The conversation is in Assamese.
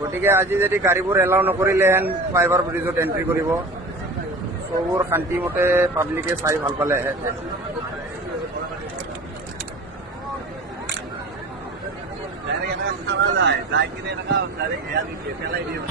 গতিকে আজি যদি গাড়ীবোৰ এলাউ নকৰিলেহেঁতেন ফ্লাইঅভাৰ ব্ৰিজত এণ্ট্ৰি কৰিব, চববোৰ শান্তিমতে পাব্লিকে চাই ভাল পালেহেঁতেন। যাই কিনে এনেকুৱা ডাইৰেক্ট হেয়া পেলাই দিওঁ।